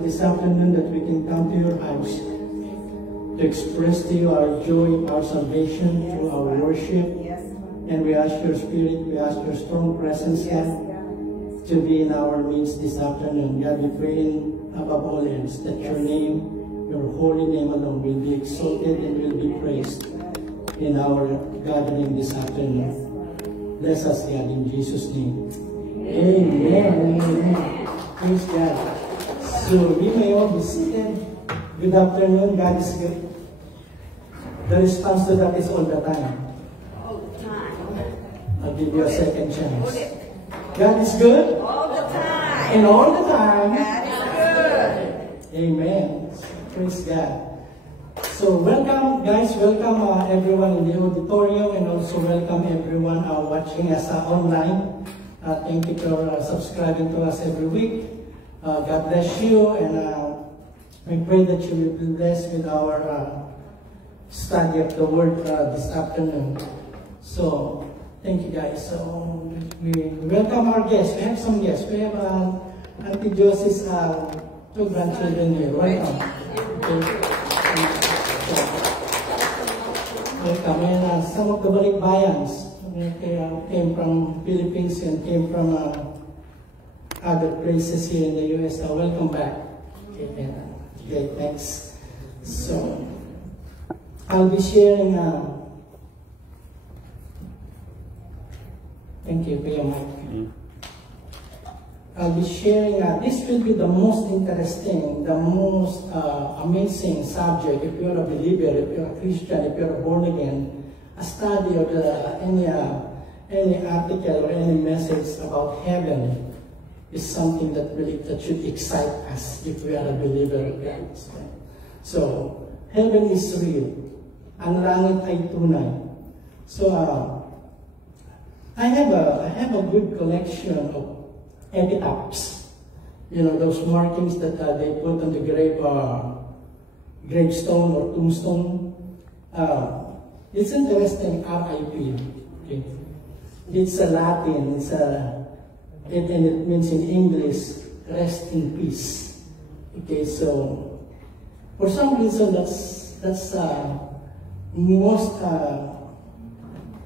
This afternoon that we can come to your house to express to you our joy, our salvation through our worship. And we ask your Spirit, we ask your strong presence, God, to be in our midst this afternoon. God, we pray above all else that your name, your holy name alone will be exalted and will be praised in our gathering this afternoon. Bless us, God, in Jesus' name. Amen. Amen. Praise God. So we may all be seated. Good afternoon. God is good. The response to that is all the time. All the time. I'll give you a second chance. God is good. All the time. And all the time. God is good. Amen. Praise God. So welcome, guys. Welcome everyone in the auditorium, and also welcome everyone watching us online. Thank you for subscribing to us every week. God bless you, and we pray that you will be blessed with our study of the Word this afternoon. So, thank you guys. So, we welcome our guests. We have some guests. We have Auntie Josie's two grandchildren here. Welcome. Welcome. And some of the Balikbayans came from Philippines and came from other places here in the U.S. Welcome back. Okay, thanks. So, I'll be sharing. Thank you, Kuya Mike. I'll be sharing. This will be the most interesting, the most amazing subject. If you're a believer, if you're a Christian, if you're born again, a study of any article or any message about heaven is something that should excite us if we are a believer of God. So, heaven is real. Ang langit ay tunay. So, I have a good collection of epitaphs. You know, those markings that they put on the gravestone or tombstone. It's interesting, RIP. Okay. It's a Latin. And it means in English, rest in peace. Okay, so for some reason that's most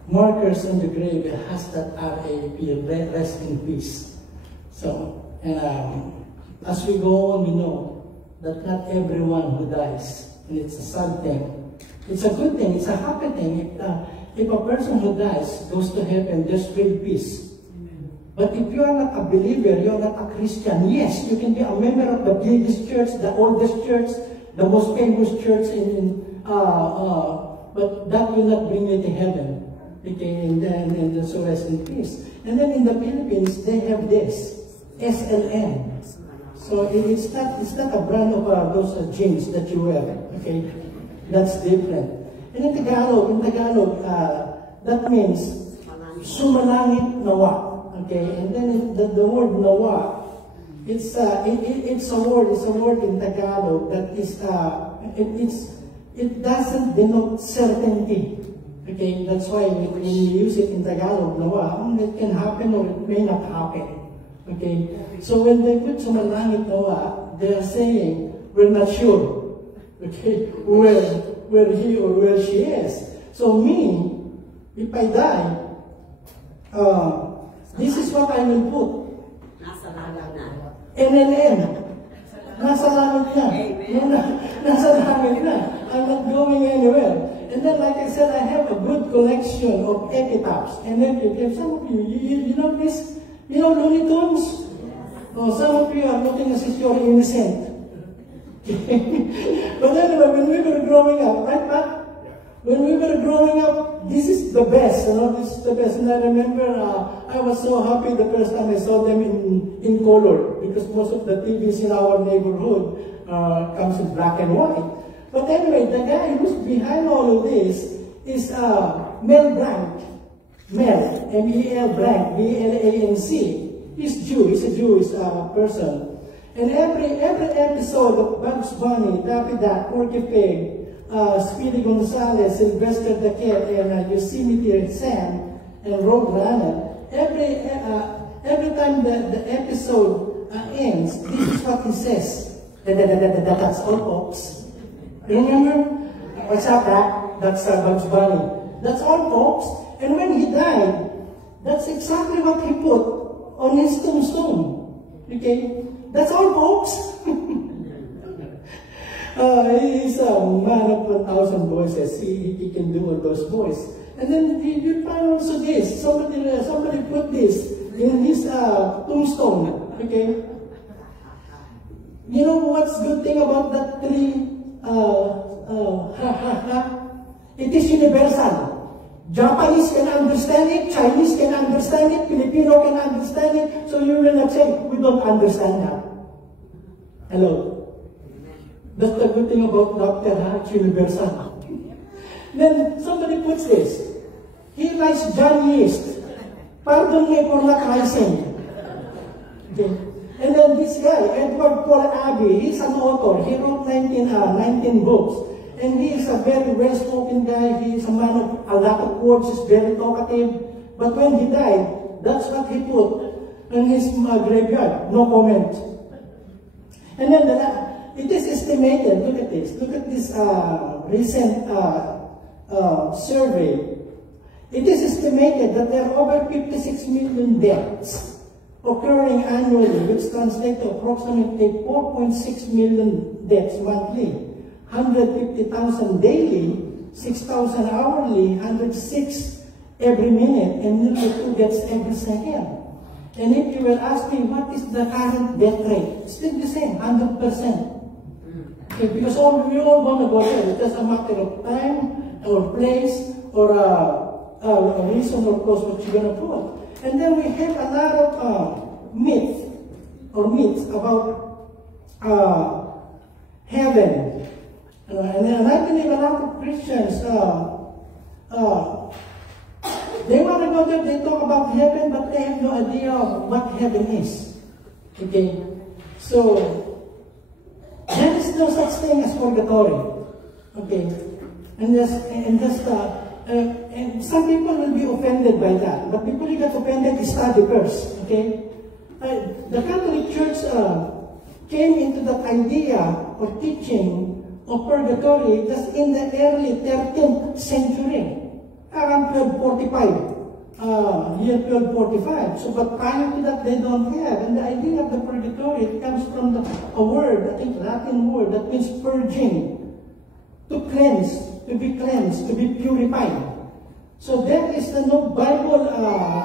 markers on the grave has that RAP, rest in peace. So, and as we go on, we know that not everyone who dies, and it's a sad thing. It's a good thing. It's a happy thing. If a person who dies goes to heaven, there's real peace. But if you are not a believer, you are not a Christian, yes, you can be a member of the biggest church, the oldest church, the most famous church but that will not bring you to heaven. Okay, and so rest in peace. And then in the Philippines, they have this, SLN. So it's not a brand of those jeans that you wear. Okay, that's different. And in Tagalog, that means sumalangit nawa. Okay, and then the word nawa, it's a word in Tagalog that is it doesn't denote certainty. Okay, that's why when you use it in Tagalog, nawa, it can happen or it may not happen. Okay, so when they put sumalangit nawa, they are saying we're not sure. Okay, where he or where she is. So me, if I die, this is what I will put. Nasa langit na. NNN. Nasa langit na. Nasa langit na. I'm not going anywhere. And then, like I said, I have a good collection of epitaphs. And then, if some of you know this, you know Looney Tunes? Oh, some of you are looking as if you're innocent. But anyway, when we were growing up, right, Pat? When we were growing up, this is the best, this is the best. And I remember I was so happy the first time I saw them in color, because most of the TVs in our neighborhood comes in black and white. But anyway, the guy who's behind all of this is Mel Blanc. Mel, M-E-L Blanc, B-L-A-N-C. He's Jew, he's a Jewish person. And every episode of Bugs Bunny, Daffy Duck, Porky Pig, Speedy Gonzales, Sylvester the Cat, and Yosemite Sam, and Roadrunner, every time the episode ends, this is what he says. That's all, folks. Remember? What's up, Doc? That's Bugs Bunny. That's all, folks. And when he died, that's exactly what he put on his tombstone. Okay? That's all, folks. He's a man of 1,000 voices. He can do all those voices. And then you find also this. Somebody put this in his tombstone. Okay? You know what's good thing about that tree? It is universal. Japanese can understand it, Chinese can understand it, Filipino can understand it, so you will not say, we don't understand that. Hello? That's the good thing about Dr. It's universal. Then somebody puts this. He likes John Yeast. Pardon me for not rising. Okay. And then this guy, Edward Paul Abbey, he's an author. He wrote 19 books. And he is a very well-spoken guy. He is a man of a lot of words. He's very talkative. But when he died, that's what he put in his graveyard. No comment. And then it is estimated, look at this recent survey. It is estimated that there are over 56 million deaths occurring annually, which translates to approximately 4.6 million deaths monthly, 150,000 daily, 6,000 hourly, 106 every minute, and nearly 2 deaths every second. And if you will ask me, what is the current death rate? Still the same, 100%. Okay, because we all want to go there. It's just a matter of time, or place, or a reason or cause what you're going to put. And then we have a lot of myths about heaven. And I believe a lot of Christians, they want to go there, they talk about heaven, but they have no idea of what heaven is. Okay? So, there is no such thing as purgatory. Okay? And some people will be offended by that. But people who get offended is study first. Okay? The Catholic Church came into that idea or teaching of purgatory just in the early 13th century. Around 1245, year 1245. So, but prior to that, they don't have. And the idea of the purgatory, it comes from a word, I think Latin word, that means purging. To cleanse, to be cleansed, to be purified. So there is no Bible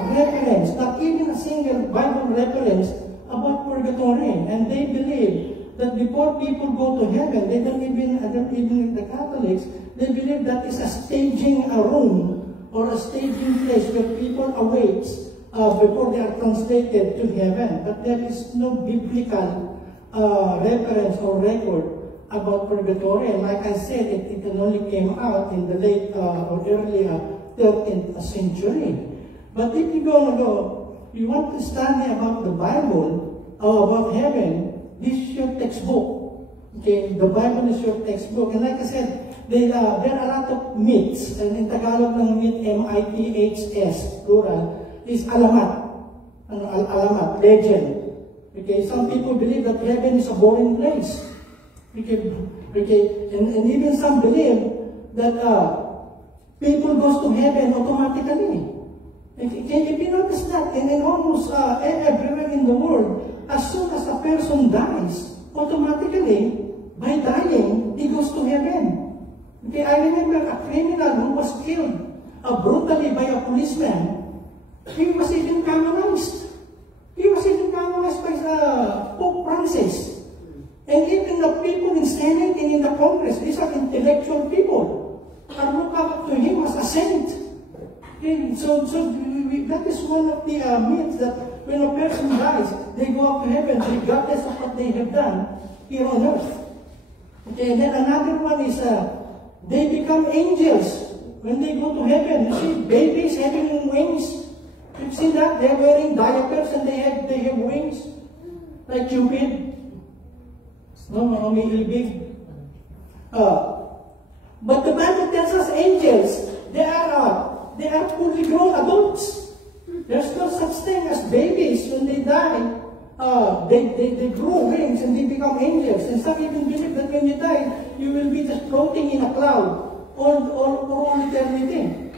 reference, not even a single Bible reference about purgatory. And they believe that before people go to heaven, they don't even the Catholics, they believe that is a staging room or a staging place where people await before they are translated to heaven. But there is no biblical reference or record about purgatory. And like I said, it only came out in the late or early 13th century. But if you're going to go, you want to study about the Bible or about heaven, this is your textbook. Okay, the Bible is your textbook. And like I said, there are a lot of myths. And in Tagalog ng myth, M-I-T-H-S, plural, is alamat. Alamat, legend. Okay, some people believe that heaven is a boring place. Okay, and even some believe that people goes to heaven automatically. If you notice that, and in almost everywhere in the world, as soon as a person dies, automatically, by dying, he goes to heaven. Okay, I remember a criminal who was killed brutally by a policeman. He was even canonized. He was even canonized by Pope Francis. And even the people in Senate and in the Congress, these are intellectual people. are look up to him as a saint. Okay, so that is one of the myths, that when a person dies, they go up to heaven regardless of what they have done here on earth. Okay, and then another one is they become angels when they go to heaven. You see babies having wings. You've seen that? They're wearing diapers and they have wings, like Cupid. No, only big. But the Bible tells us angels, they are fully grown adults. There's no such thing as babies. When they die, they grow wings and they become angels. And some even believe that when you die, you will be just floating in a cloud all eternity.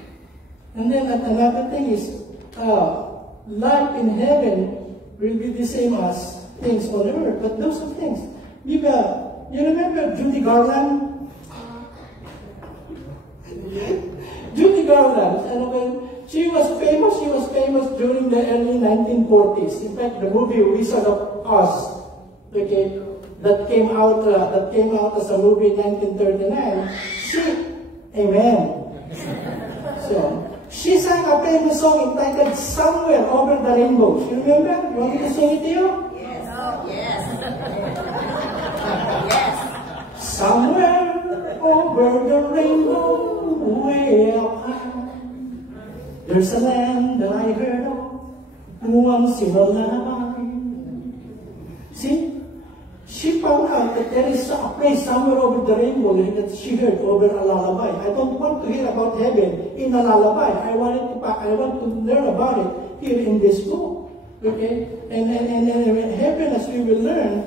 And then another thing is, life in heaven will be the same as things on earth. But those are things. You remember Judy Garland? Judy Garland, and when she was famous during the early 1940s. In fact, the movie Wizard of Oz, okay, that came out as a movie in 1939. Amen. So she sang a famous song entitled "Somewhere Over the Rainbow." You remember? You want me to sing it to you? Yes. Oh, yes. Yes. Somewhere over the rainbow, way up high, there's a land that I heard of once in a lullaby. See, she found out that there is a place somewhere over the rainbow that she heard over a lullaby. I don't want to hear about heaven in a lullaby. I want to learn about it here in this book. Okay, and heaven, as we will learn,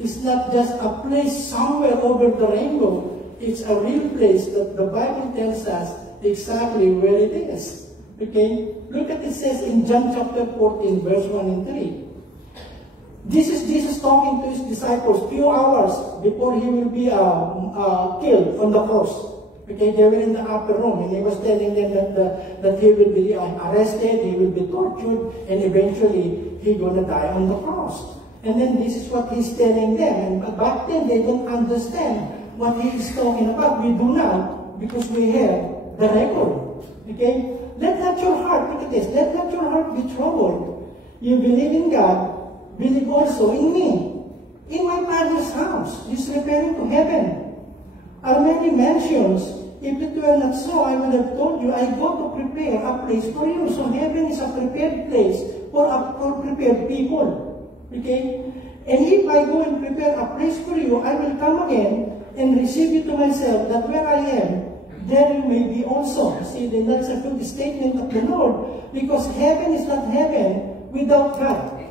is not just a place somewhere over the rainbow. It's a real place that the Bible tells us exactly where it is. Okay? Look at it says in John chapter 14, verse 1 and 3. This is Jesus talking to his disciples few hours before he will be killed on the cross. Okay? They were in the upper room and he was telling them that he will be arrested, he will be tortured, and eventually he's going to die on the cross. And then this is what he's telling them. And back then, they don't understand what he is talking about. We do now, because we have the record. Okay? Let not your heart, look at this, let not your heart be troubled. You believe in God, believe also in me. In my Father's house, he's referring to heaven, are many mansions. If it were not so, I would have told you, I go to prepare a place for you. So heaven is a prepared place for prepared people. Okay? And if I go and prepare a place for you, I will come again and receive you to myself, that where I am, there you may be also. See, then that's a good statement of the Lord, because heaven is not heaven without God.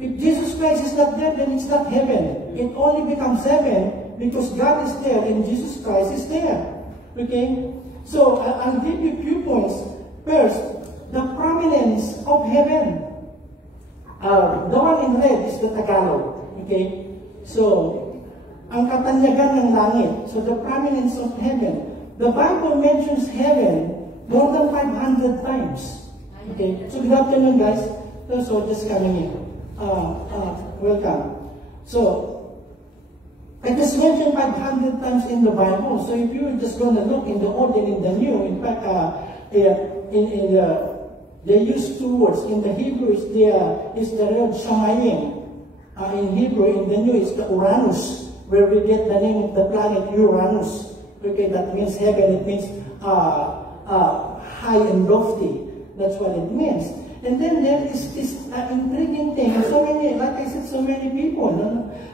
If Jesus Christ is not there, then it's not heaven. It only becomes heaven because God is there and Jesus Christ is there. Okay? So, I'll give you a few points. First, the prominence of heaven. The one in red is the Tagalog. Okay? So, ang katanyagan ng langit. So, the prominence of heaven. The Bible mentions heaven more than 500 times. Okay? So, good afternoon, guys. So, just coming in. Welcome. So, it is mentioned 500 times in the Bible. So, if you're just going to look in the Old and in the New, in fact, they use two words. In the Hebrew, it's the word Shamayim. In Hebrew, in the New, it's the Uranus, where we get the name of the planet Uranus. Okay, that means heaven. It means high and lofty. That's what it means. And then there is this intriguing thing. So many, like I said, so many people,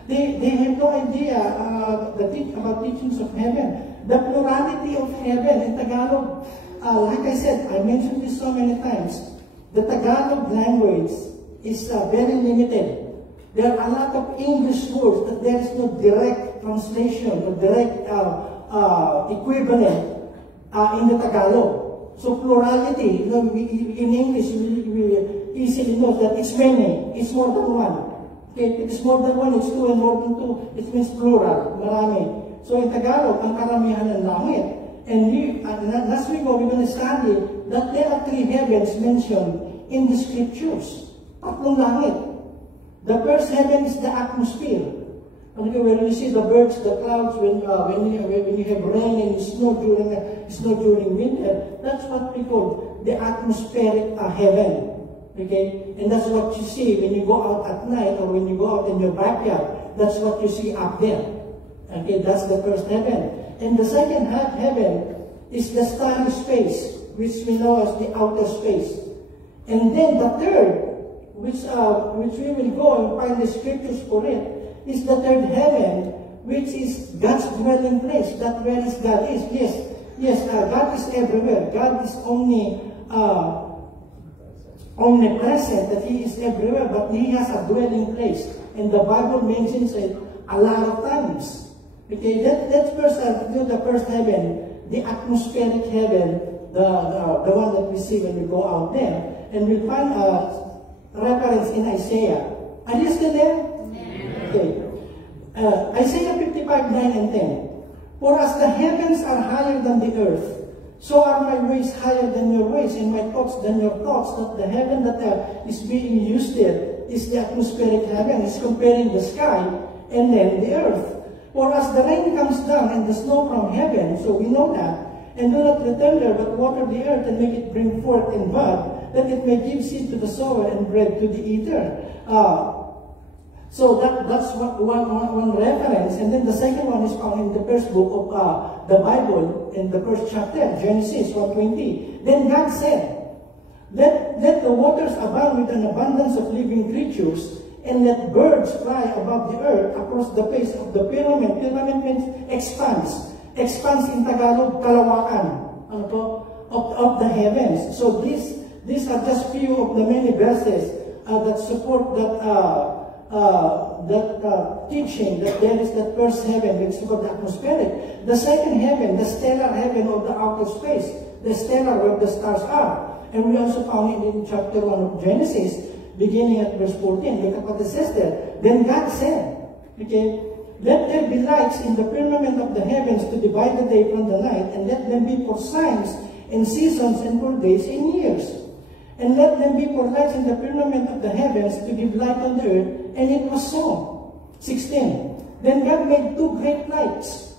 they have no idea about teachings of heaven. The plurality of heaven in Tagalog. Like I said, I mentioned this so many times. The Tagalog language is very limited. There are a lot of English words that there is no direct translation or direct equivalent in the Tagalog. So plurality, in English, we easily know that it's many, it's more than one. Okay, if it's more than one, it's two, and more than two, it means plural, marami. So in Tagalog, ang karamihan ng langit. And last week, we're going to study that there are 3 heavens mentioned in the scriptures. Tatlong langit. The first heaven is the atmosphere. Okay, when you see the birds, the clouds, when you have rain and snow during winter, that's what we call the atmospheric heaven. Okay, and that's what you see when you go out at night or when you go out in your backyard. That's what you see up there. Okay, that's the first heaven. And the second heaven is the starry space, which we know as the outer space. And then the third, which we will go and find the scriptures for it, is the third heaven, which is God's dwelling place. That where is God is. Yes, God is everywhere. God is omnipresent, that He is everywhere, but He has a dwelling place. And the Bible mentions it a lot of times. Okay, let's first do the first heaven, the atmospheric heaven, the one that we see when we go out there. And we'll find a reference in Isaiah. Are you still there? Okay. Isaiah 55, 9 and 10. For as the heavens are higher than the earth, so are my ways higher than your ways, and my thoughts than your thoughts. That the heaven that is being used there is the atmospheric heaven. It's comparing the sky and then the earth. For as the rain comes down and the snow from heaven, so we know that, and do not return there, but water the earth and make it bring forth and bud, that it may give seed to the sower and bread to the eater. So that's one reference. And then the second one is found in the first book of the Bible, in the first chapter, Genesis 1:20. Then God said, let the waters abound with an abundance of living creatures, and let birds fly above the earth across the face of the firmament. Firmament means expanse. Expanse in Tagalog, kalawakan. Ano po? Of the heavens. So these are just few of the many verses that support that teaching that there is that first heaven, which is called the atmospheric. The second heaven, the stellar heaven of the outer space, the stellar where the stars are. And we also found it in chapter 1 of Genesis, beginning at verse 14. Look at what it says there. Then God said, okay, let there be lights in the firmament of the heavens to divide the day from the night, and let them be for signs and seasons and for days and years. And let them be for lights in the firmament of the heavens to give light on the earth. And it was so. 16. Then God made two great lights.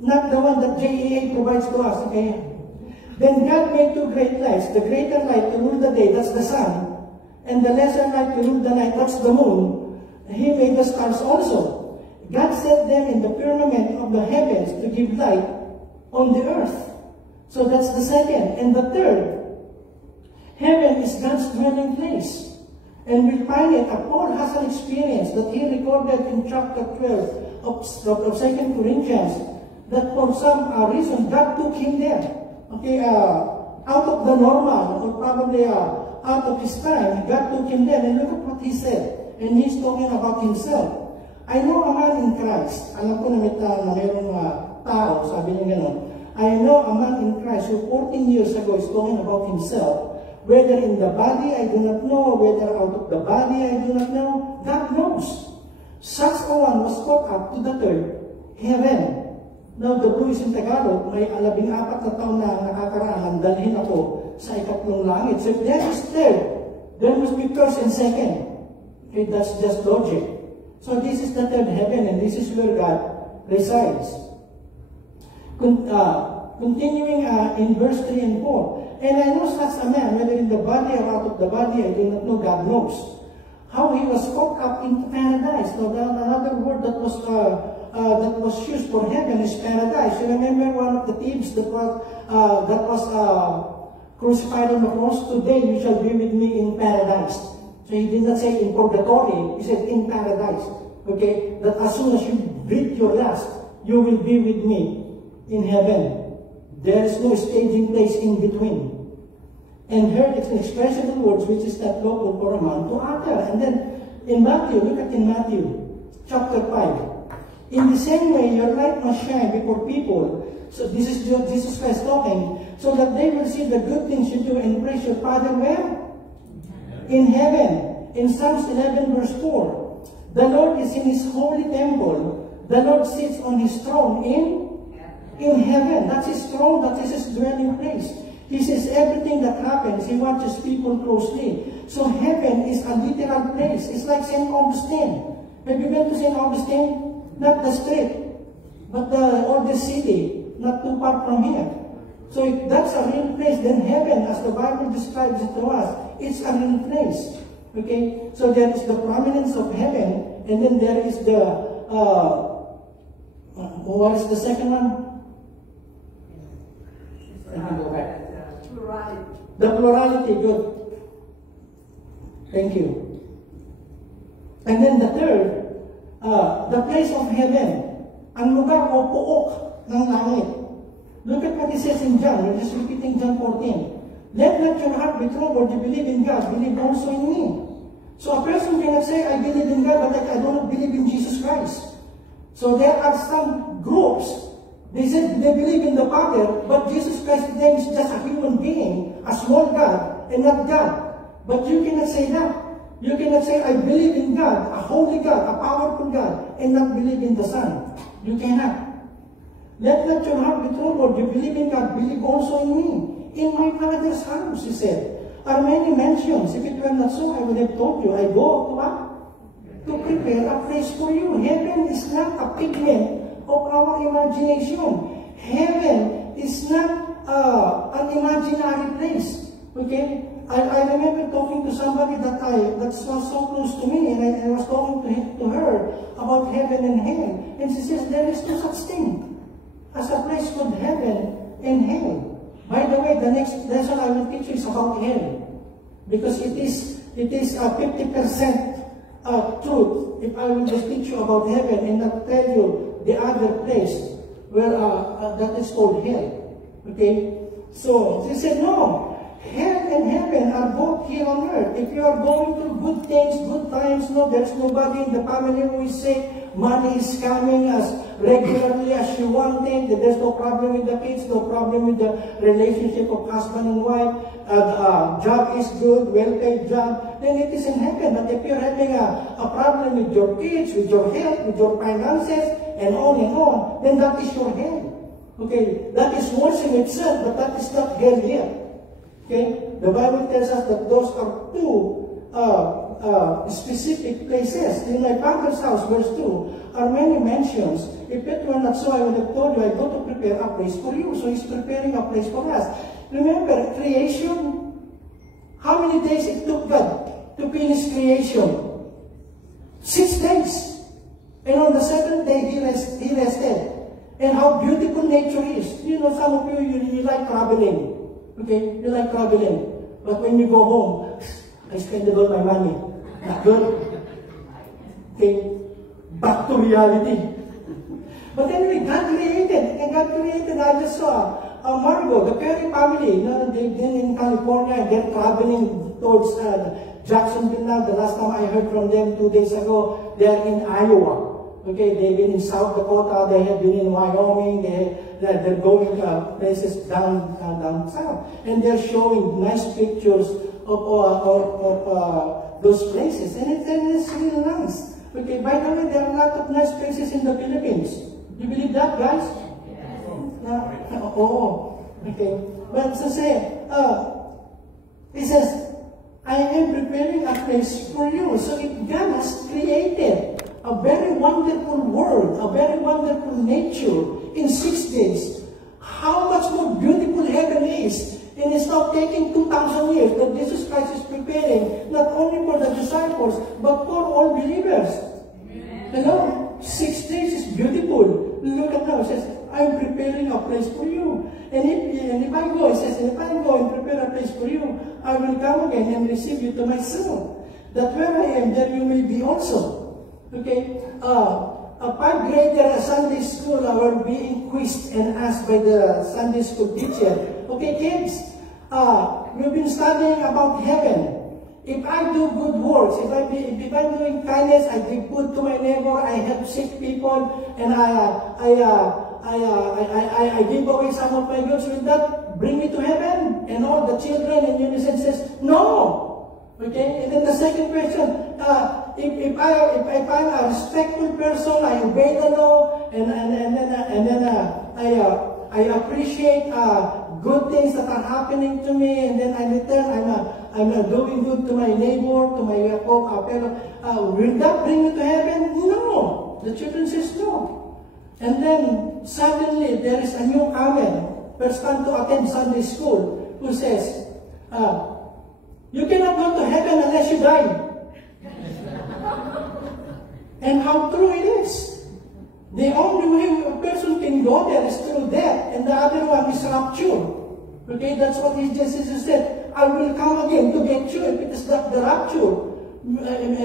Not the one that JEA provides to us, okay? Then God made two great lights. The greater light to rule the day, that's the sun. And the lesser light to rule the night, that's the moon. He made the stars also. God set them in the firmament of the heavens to give light on the earth. So that's the second. And the third, heaven is God's dwelling place. And we find it, Paul has an experience that he recorded in chapter 12 of 2 Corinthians, that for some reason, God took him there. Okay, out of the normal, or probably out of his time, God took him there. And look at what he said. And he's talking about himself. I know a man in Christ. Alam ko na mayroong tao, sabi niya gano'n. I know a man in Christ who 14 years ago is talking about himself. Whether in the body, I do not know. Whether out of the body, I do not know. God knows. Such a one was caught up to the third heaven. Now, the blue is in Tagalog. May 14 na taon na nakakaraan. Dalhin ako sa ikatlong langit. So if there is third, there must be first and second. Okay, that's just logic. So this is the third heaven, and this is where God resides. Continuing in verse 3 and 4. And I know such a man, whether in the body or out of the body, I do not know, God knows. How he was caught up into paradise. Now, another word that was used for heaven is paradise. You remember one of the thieves that was crucified on the cross? Today you shall be with me in paradise. So he did not say in purgatory, he said in paradise. Okay? That as soon as you breathe your last, you will be with me in heaven. There is no staging place in between. And here it's an expression of words which is not local for a man to utter. And then in Matthew, look at in Matthew chapter 5. In the same way, your light must shine before people. So this is Jesus Christ talking. So that they will see the good things you do and praise your Father where? In heaven. In Psalms 11 verse 4. The Lord is in His holy temple. The Lord sits on His throne in heaven. That's His throne. That is His dwelling place. He says everything that happens, He watches people closely. So heaven is a literal place. It's like St. Augustine. Have you been to St. Augustine? not the street, but the city, not too far from here. So if that's a real place, then heaven, as the Bible describes it to us, it's a real place. Okay? So there is the prominence of heaven, and then there is the, what is the second one? Let me go back. Plurality. The plurality, good. Thank you. And then the third, the place of heaven, ang lugar o puok ng langit. Look at what it says in John. We're just repeating John 14. Let not your heart be troubled. You believe in God, believe also in me. So a person cannot say, I believe in God, but I do not believe in Jesus Christ. So there are some groups, they said they believe in the Father, but Jesus Christ to them is just a human being, a small God, and not God. But you cannot say that. You cannot say, I believe in God, a holy God, a powerful God, and not believe in the Son. You cannot. Let not your heart be troubled. You believe in God, believe also in me. In my Father's house, he said, are many mansions. If it were not so, I would have told you. I go to what? To prepare a place for you. Heaven is not a figment of our imagination. Heaven is not an imaginary place. Okay? I remember talking to somebody that's so close to me, and I was talking to her about heaven and hell. And she says, there is no such thing as a place called heaven and hell. By the way, the next lesson I will teach you is about hell. Because it is a 50% truth if I will just teach you about heaven and not tell you the other place where that is called hell. Okay? So, she said, no. Hell and heaven are both here on earth. If you are going through good things, good times, no, there's nobody in the family who is sick. Money is coming as regularly as you want it. There's no problem with the kids, no problem with the relationship of husband and wife. Job is good, well-paid job. Then it is in heaven. But if you're having a problem with your kids, with your health, with your finances, and on, then that is your hell. Okay, that is worse in itself, but that is not hell yet. Okay? The Bible tells us that those are two specific places. In my Father's house, verse 2, are many mansions. If it were not so, I would have told you, I go to prepare a place for you. So He's preparing a place for us. Remember, creation, how many days it took God to finish creation? 6 days. And on the 7th day, He rested. And how beautiful nature is. You know, some of you like traveling. Okay, you like traveling. But when you go home, I spend all my money. Not good. Okay, back to reality. But anyway, God created. And God created, I just saw Margot, the Perry family. They've been in California. They're traveling towards Jacksonville now. The last time I heard from them 2 days ago, they're in Iowa. Okay, they've been in South Dakota, they have been in Wyoming, they're going places down south. And they're showing nice pictures of those places. And it's really nice. Okay, by the way, there are a lot of nice places in the Philippines. Do you believe that, guys? Yes. Okay. But so say, he says, I am preparing a place for you. So if God has created a very wonderful world, a very wonderful nature in 6 days, how much more beautiful heaven is. And it's now taking 2,000 years that Jesus Christ is preparing, not only for the disciples, but for all believers. You know, 6 days is beautiful. Look at now, it says, I'm preparing a place for you. And if I go, it says, if I go and prepare a place for you, I will come again and receive you to myself, that where I am, there you may be also. Okay, a 5th grader at Sunday school were being quizzed and asked by the Sunday school teacher, okay kids, we've been studying about heaven. If I do good works, if I'm doing kindness, I give food to my neighbor, I help sick people, and I give away some of my goods, will that bring me to heaven? And all the children in unison says, no. Okay, and then the second question, if I'm a respectful person, I obey the law, and then I appreciate good things that are happening to me, and then I return, I'm doing good to my neighbor, to my fellow, will that bring me to heaven? No. no. The children says no. And then suddenly there is a newcomer, first time to attend Sunday school, who says, you cannot go to heaven unless you die. And how true it is. The only way a person can go there is through death, and the other one is rapture. Okay, that's what Jesus said. I will come again to get you. If it is not the rapture, and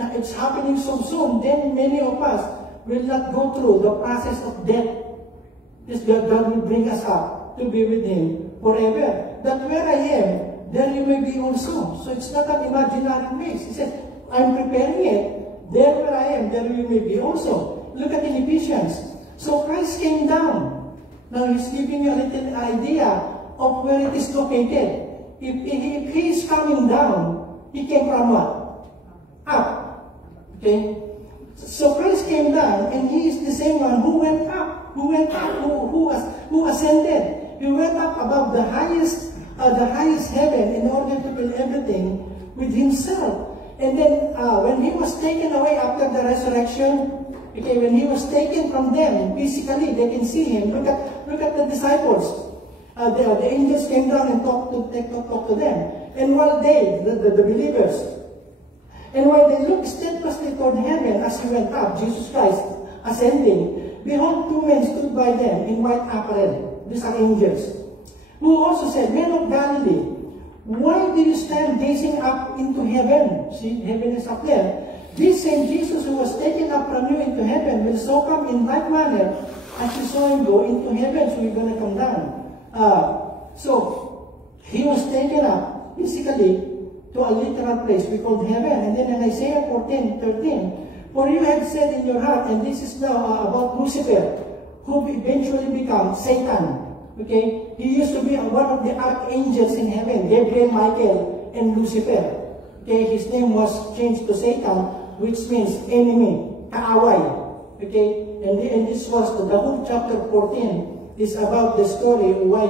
if it's happening so soon, then many of us will not go through the process of death. This God will bring us up to be with Him forever. That where I am, there you may be also. So it's not an imaginary place. He said, I'm preparing it. There where I am, there you may be also. Look at in Ephesians. So Christ came down. Now He's giving you a little idea of where it is located. If He is coming down, He came from what? Up. Okay? So Christ came down, and He is the same one who went up. Who ascended. He went up above the highest heaven in order to build everything with Himself. And then when He was taken away after the resurrection, okay, when He was taken from them physically, they can see Him. Look at the disciples. The angels came down and talked to them. And while they, the believers, and while they looked steadfastly toward heaven as He went up, Jesus Christ ascending, behold, two men stood by them in white apparel. These are angels, who also said, Men of Galilee, why do you stand gazing up into heaven? See, heaven is up there. This same Jesus who was taken up from you into heaven will so come in like manner as you saw Him go into heaven. So we're going to come down. So He was taken up physically to a literal place we call heaven. And then in Isaiah 14:13, for you have said in your heart, and this is now about Lucifer, who eventually becomes Satan. Okay, he used to be one of the archangels in heaven, Gabriel, Michael, and Lucifer. Okay, his name was changed to Satan, which means enemy, kaaway. Okay, and this was the whole chapter 14 is about the story why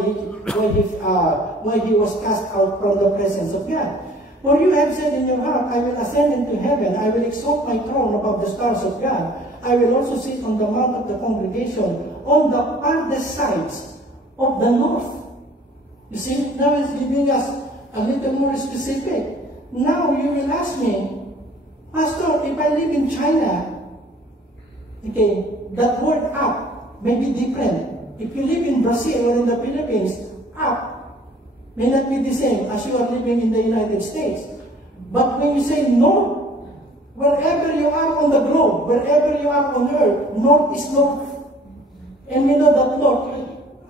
he was cast out from the presence of God. For you have said in your heart, I will ascend into heaven, I will exalt my throne above the stars of God. I will also sit on the mount of the congregation, on the farthest sides of the north. You see, now it's giving us a little more specific. Now you will ask me, Pastor, if I live in China, okay, that word up may be different. If you live in Brazil or in the Philippines, up may not be the same as you are living in the United States. But when you say north, wherever you are on the globe, wherever you are on earth, north is north. And we know that north.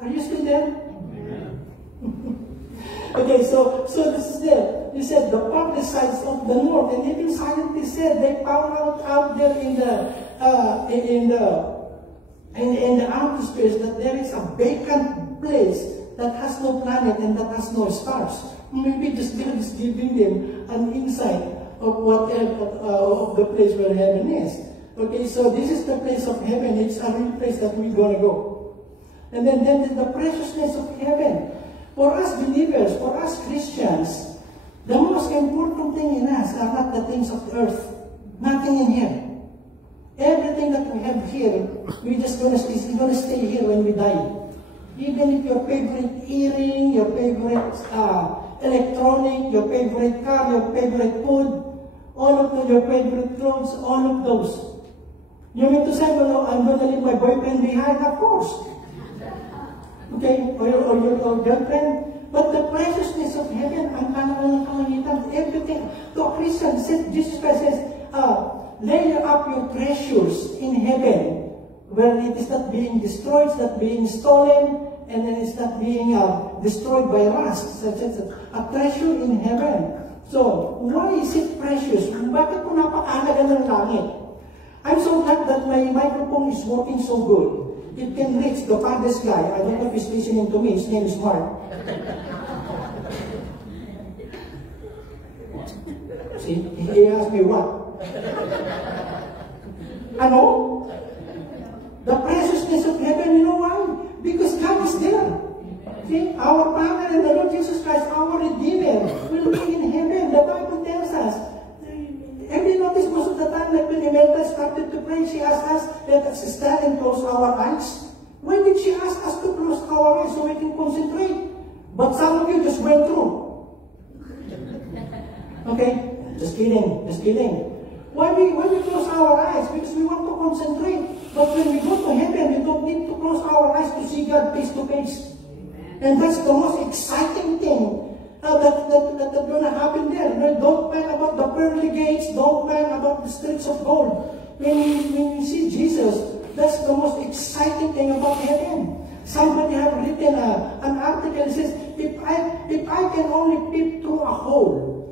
Are you still there? Okay, so this is there. You said the farthest sides of the north, and even scientists said they found out there in the outer space that there is a vacant place that has no planet and that has no stars. Maybe just God is giving them an insight of of the place where heaven is. Okay, so this is the place of heaven. It's a real place that we're gonna go. And then the preciousness of heaven. For us believers, for us Christians, the most important thing in us are not the things of the earth. Nothing in here. Everything that we have here, we're just going to stay here when we die. Even if your favorite earring, your favorite electronic, your favorite car, your favorite food, all of those, your favorite clothes, all of those. You mean to say, well, I'm going to leave my boyfriend behind? Of course. Okay, or your girlfriend. But the preciousness of heaven, ang kanang kalangitan, everything. To a Christian, Jesus Christ says, lay up your treasures in heaven, where it is not being destroyed, it's not being stolen, and then it's not being destroyed by rust. Such as a treasure in heaven. So, why is it precious? Bakit po napakahalaga ng langit? I'm so glad that my microphone is working so good. It can reach the farthest guy. I don't know if he's listening to me. His name is Mark. See, he asked me what? Ano? The preciousness of heaven, you know why? Because God is there. See, our Father and the Lord Jesus Christ, our Redeemer, will be in heaven. The Bible tells us. Have you noticed most of the time, like when Imelda started to pray, she asked let us stand and close our eyes? Why did she ask us to close our eyes so we can concentrate? But some of you just went through. Okay? Just kidding. Just kidding. Why we close our eyes? Because we want to concentrate. But when we go to heaven, we don't need to close our eyes to see God face to face. And that's the most exciting thing that's going to happen there. Don't mind about the pearly gates. Don't mind about the streets of gold. When you see Jesus, that's the most exciting thing about heaven. Somebody have written an article that says, if I can only peep through a hole,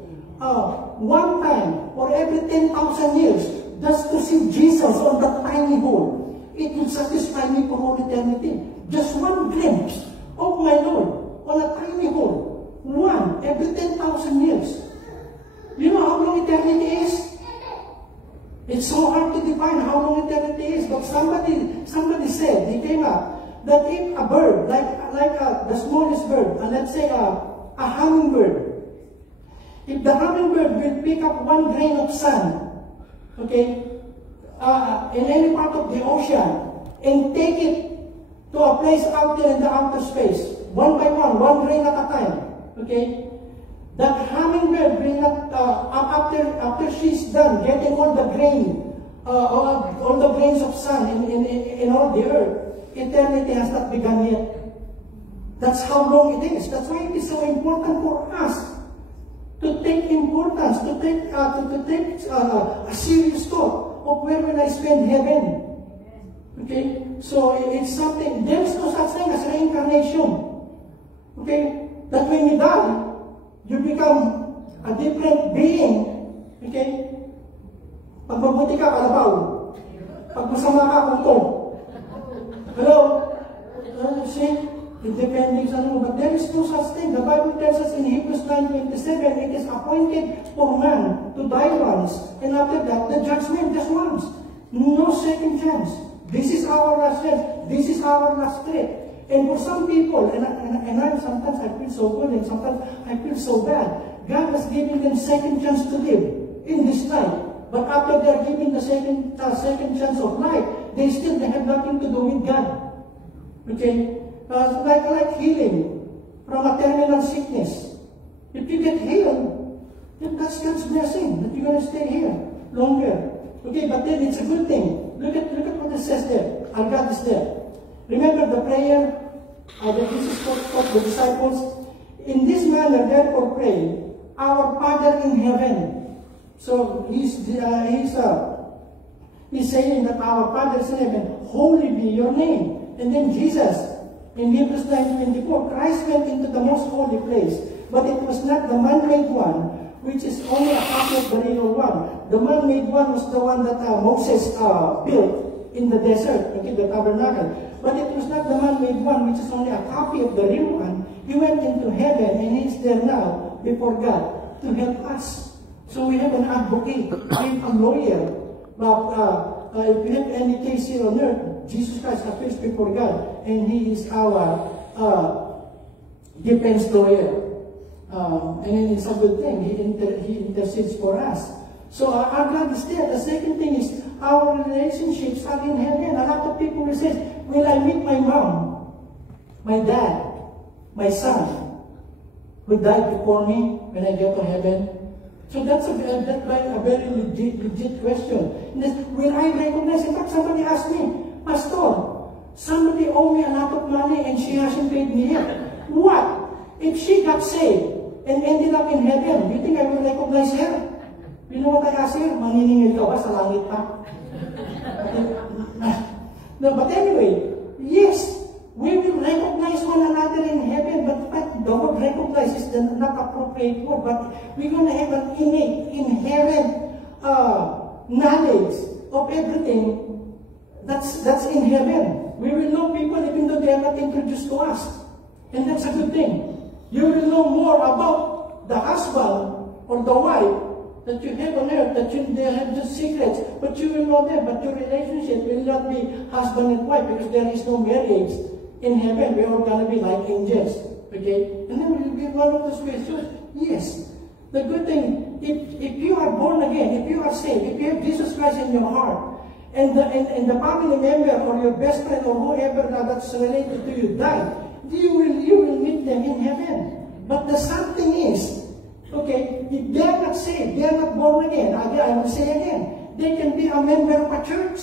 one time for every 10,000 years, just to see Jesus on that tiny hole, it will satisfy me for all eternity. Just one glimpse of my Lord on a tiny hole, one every 10,000 years. You know how long eternity is? It's so hard to define how long eternity is, but somebody said, they came up, that if a bird, like the smallest bird, let's say a hummingbird, if the hummingbird will pick up one grain of sand, okay, in any part of the ocean, and take it to a place out there in the outer space, one by one grain at a time, okay, that hummingbird will not, after she's done getting all the grain, all the grains of sand in all the earth, eternity has not begun yet. That's how long it is. That's why it is so important for us to take importance, to take a serious thought of where will I spend heaven. Okay, so it's something. There is no such thing as reincarnation. Okay, that when you die, you become a different being. Okay, pag mabuti ka, kalabaw. Pag masama ka, kuto. Hello, see. It depends on you, but there is no such thing. The Bible tells us in Hebrews 9:27, it is appointed for man to die once, and after that, the judgment just once. No second chance. This is our last chance. This is our last trip. And for some people, and sometimes I feel so good, and sometimes I feel so bad. God has given them second chance to live in this life. But after they are given the second chance of life, they have nothing to do with God. Okay? Like healing from a terminal sickness. If you get healed, then that's God's blessing, that you're going to stay here longer. Okay, but then it's a good thing. Look at what it says there. Our God is there. Remember the prayer that Jesus taught the disciples? In this manner, therefore pray, our Father in heaven. So he's saying that our Father is in heaven, holy be your name. And then Jesus, in Hebrews 9:24, Christ went into the most holy place, but it was not the man-made one, which is only a copy of the real one. The man-made one was the one that Moses built in the desert, okay, the tabernacle. But it was not the man-made one, which is only a copy of the real one. He went into heaven, and he's there now before God to help us. So we have an advocate, we have a lawyer. If we have any case here on earth, Jesus Christ appears before God, and He is our defense lawyer. And it's a good thing. He intercedes for us. So our God is there. The second thing is our relationships are in heaven. A lot of people will say, will I meet my mom, my dad, my son, who died before me when I get to heaven? So that's a very legit question. Will I recognize? In fact, somebody asked me, Pastor, somebody owed me a lot of money and she hasn't paid me yet. What? If she got saved and ended up in heaven, do you think I will recognize her? You know what I asked her? Maniningil ka ba sa langit pa? No, but anyway, yes, we will recognize one another in heaven, but the word recognize is not appropriate word, but we're going to have an innate, inherent knowledge of everything that's in heaven. We will know people even though they are not introduced to us. And that's a good thing. You will know more about the husband or the wife that you have on earth, that they have the secrets, but you will know them. But your relationship will not be husband and wife because there is no marriage. In heaven, we're all going to be like angels. Okay? And then we will be one of those questions. Yes. The good thing, if you are born again, if you are saved, if you have Jesus Christ in your heart, and the family member or your best friend or whoever that's related to you died, you will meet them in heaven. But the sad thing is, okay, if they are not saved, they are not born again, I will say again, they can be a member of a church.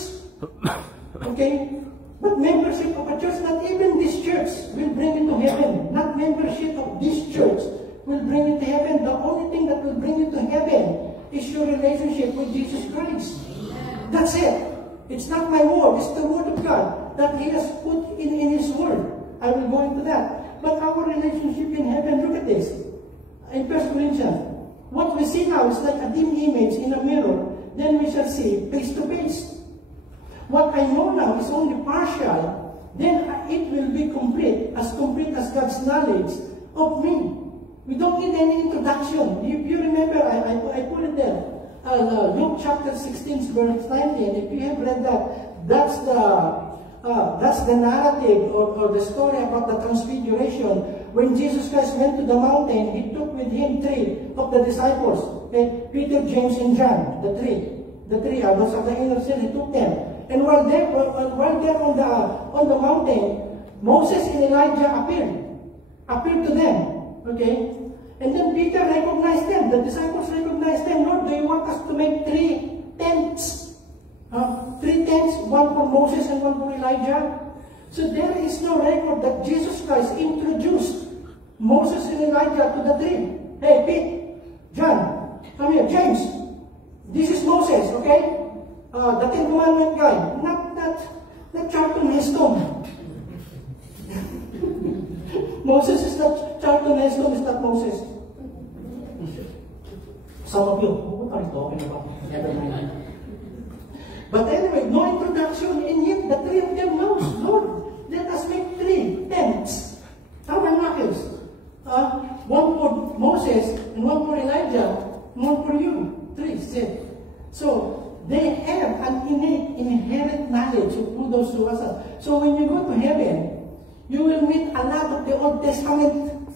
Okay? But membership of a church, not even this church, will bring you to heaven. Not membership of this church will bring you to heaven. The only thing that will bring you to heaven is your relationship with Jesus Christ. That's it. It's not my word, it's the word of God that He has put in His word. I will go into that. But our relationship in heaven, look at this. In 1 Corinthians, what we see now is like a dim image in a mirror. Then we shall see face to face. What I know now is only partial. Then it will be complete as God's knowledge of me. We don't need any introduction. If you remember, I put it there. Luke chapter 16, verse 19. If you have read that, that's the narrative or the story about the transfiguration. When Jesus Christ went to the mountain, He took with Him 3 of the disciples. Okay? Peter, James, and John. The three. Those of the inner circle, He took them. And while they're on the mountain, Moses and Elijah appeared to them. Okay? And then Peter recognized them. The disciples recognized them. Lord, do you want us to make 3 tents? 3 tents, one for Moses and one for Elijah. So there is no record that Jesus Christ introduced Moses and Elijah to the 3. Hey, Pete, John, come here, James. This is Moses, okay? The 10 Commandment guy. Not Charlton Heston. Moses is not Charlton Heston, is not Moses. Some of you, what are you talking about? Never mind. But anyway, no introduction, and yet the 3 of them knows, Lord, let us make 3 tents, tabernacles. One for Moses, and one for Elijah, and one for you. 3, said. So, they have an innate, inherent knowledge of who those 2 are. So when you go to heaven, you will meet a lot of the Old Testament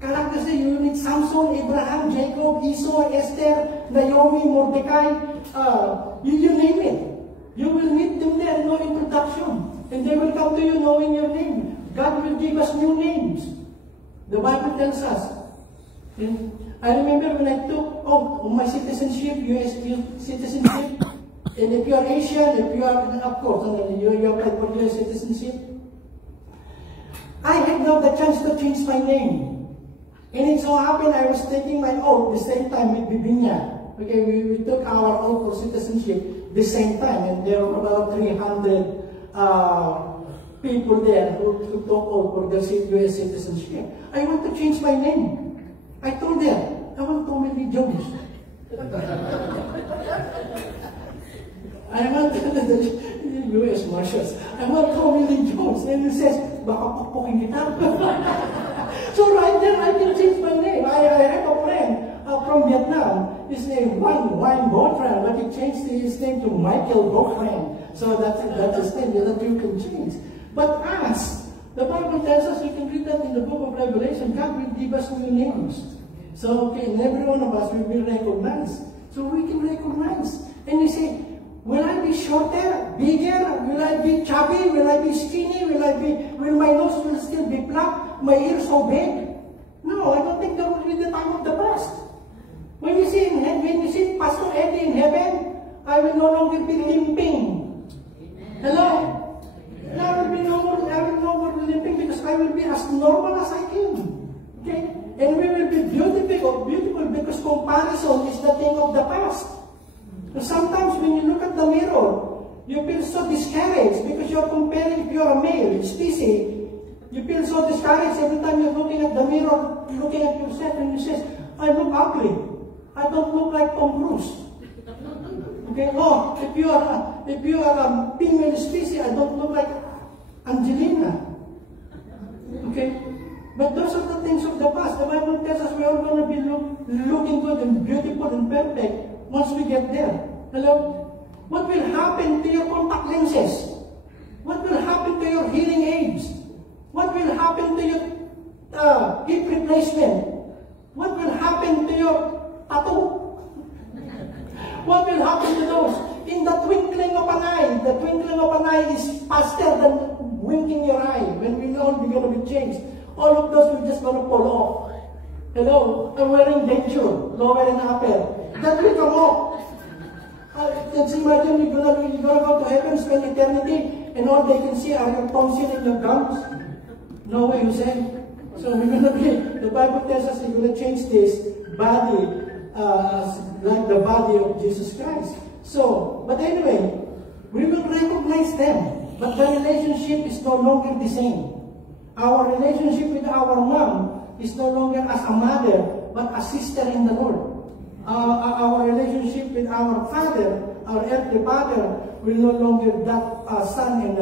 characters. You will meet Samson, Abraham, Jacob, Esau, Esther, Naomi, Mordecai, you name it. You will meet them there, no introduction. And they will come to you knowing your name. God will give us new names. The Bible tells us. I remember when I took my citizenship, U.S. citizenship, and if you are Asian, if you are, of course, you apply for U.S. citizenship, I had now the chance to change my name. And it so happened I was taking my oath the same time with Bibinya. Okay, we took our oath for citizenship the same time, and there were about 300 people there who took oath for their U.S. citizenship. I want to change my name. I told them, I want Tommy Lee Jones. I want the U.S. Marshals. I want Tommy Lee Jones. And he says, baka pukpukin kita. So right there, I can change my name. I have a friend from Vietnam. His name Wayne Beaufort, but he changed his name to Michael Beaufort. So that's his name that you can change. But us, the Bible tells us, you can read that in the book of Revelation, God will give us new names. So, okay, and every one of us will be recognized. So we can recognize. And you say, will I be shorter, bigger? Will I be chubby? Will I be skinny? Will my nose will still be plucked? My ears so big? No, I don't think that will be the time of the past. When you see Pastor Eddie in heaven, I will no longer be limping. Hello? I will no more limping because I will be as normal as I can. Okay? And we will be beautiful because comparison is the thing of the past. So sometimes when you look at the mirror, you feel so discouraged because you're comparing, if you're a male species, you feel so discouraged every time you're looking at the mirror, looking at yourself, and you say, I look ugly. I don't look like Tom Cruise. Okay? Oh, if you are a female species, I don't look like Angelina. Okay? But those are the things of the past. The Bible tells us we are going to be looking good and beautiful and perfect once we get there. Hello? What will happen to your contact lenses? What will happen to your hearing aids? What will happen to your hip replacement? What will happen to your tattoo? What will happen to those? in the twinkling of an eye. The twinkling of an eye is faster than winking your eye. When we know we're going to be changed, all of those we're just going to fall off. Hello, I'm wearing danger, lower and upper. That will come off. Let's imagine you're gonna go to heaven, spend eternity, and all they can see are your tonsil and your gums. No way, you say. So we're gonna be. The Bible tells us we're gonna change this body like the body of Jesus Christ. So, but anyway, we will recognize them, but the relationship is no longer the same. Our relationship with our mom is no longer as a mother, but a sister in the Lord. Our relationship with our father, our earthly father, will no longer that son and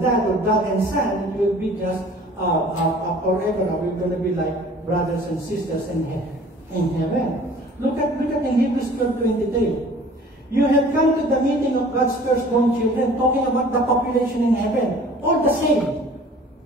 dad, or dad and son. It will be just forever. We're going to be like brothers and sisters in heaven. Look at in Hebrews 12:23. You have come to the meeting of God's firstborn children, talking about the population in heaven. All the same.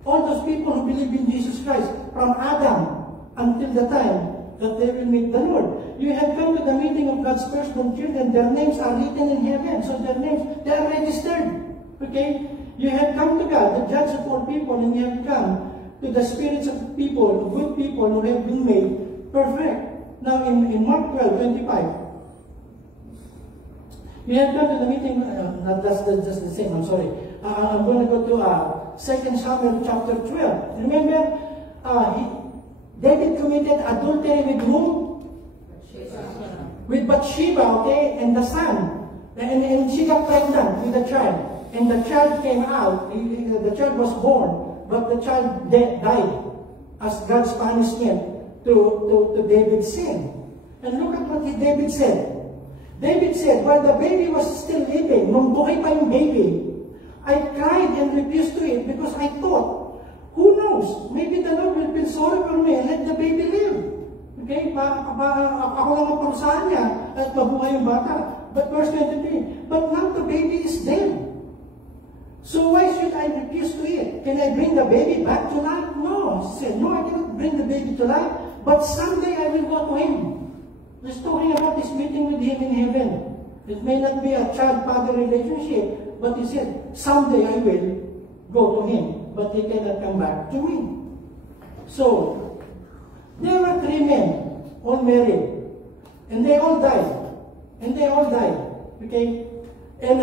All those people who believe in Jesus Christ, from Adam until the time that they will meet the Lord. You have come to the meeting of God's firstborn children. Their names are written in heaven. So their names, they are registered. Okay? You have come to God, the judge of all people, and you have come to the spirits of people, good people who have been made perfect. Now in Mark 12:25, you have come to the meeting, that's just the same, I'm sorry. I'm going to go to 2 Samuel chapter 12. Remember, David committed adultery with whom? With Bathsheba, okay? And the son. And she got pregnant with a child. And the child came out. The child was born. But the child died as God's punishment to David's sin. And look at what David said. David said, while the baby was still living, nung buhay pa yung baby, I cried and refused to eat because I thought, who knows? Maybe the Lord will feel sorry for me and let the baby live. Okay? Ako lang ang parusahan niya at mabuhay yung bata. But verse 23, but now the baby is dead. So why should I refuse to eat? Can I bring the baby back to life? No. He said, no, I cannot bring the baby to life. But someday I will go to him. He's talking about this meeting with him in heaven. It may not be a child-father relationship, but he said, someday I will go to him, but he cannot come back to me. So, there were 3 men, all married, and they all died. Okay? And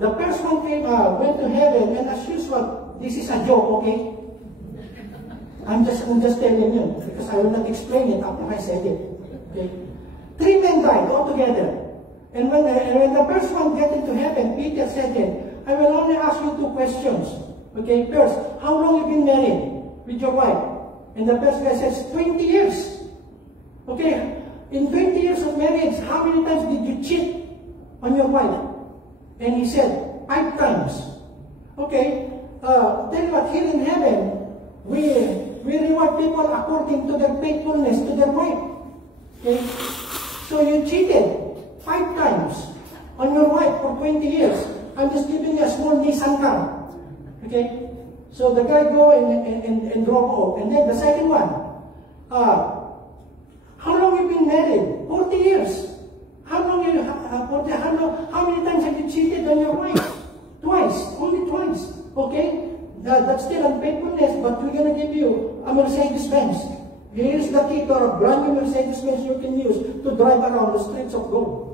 the first one went to heaven, and as usual, this is a joke, okay? I'm just telling you, because I will not explain it after I said it. Okay? 3 men died altogether. And when the first one got into heaven, Peter said, I will only ask you 2 questions. Okay, first, how long have you been married with your wife? And the first guy says, 20 years. Okay, in 20 years of marriage, how many times did you cheat on your wife? And he said, 5 times. Okay, tell you what, here in heaven, we reward people according to their faithfulness to their wife. Okay, so you cheated 5 times on your wife for 20 years. I'm just giving you a small Nissan car. Okay? So the guy go and drove off. And then the second one. How long have you been married? 40 years. How many times have you cheated on your wife? Twice. Only twice. Okay? That's still unfaithfulness, but we're going to give you a Mercedes Benz. Here's the key to a brand new Mercedes Benz you can use to drive around the streets of gold.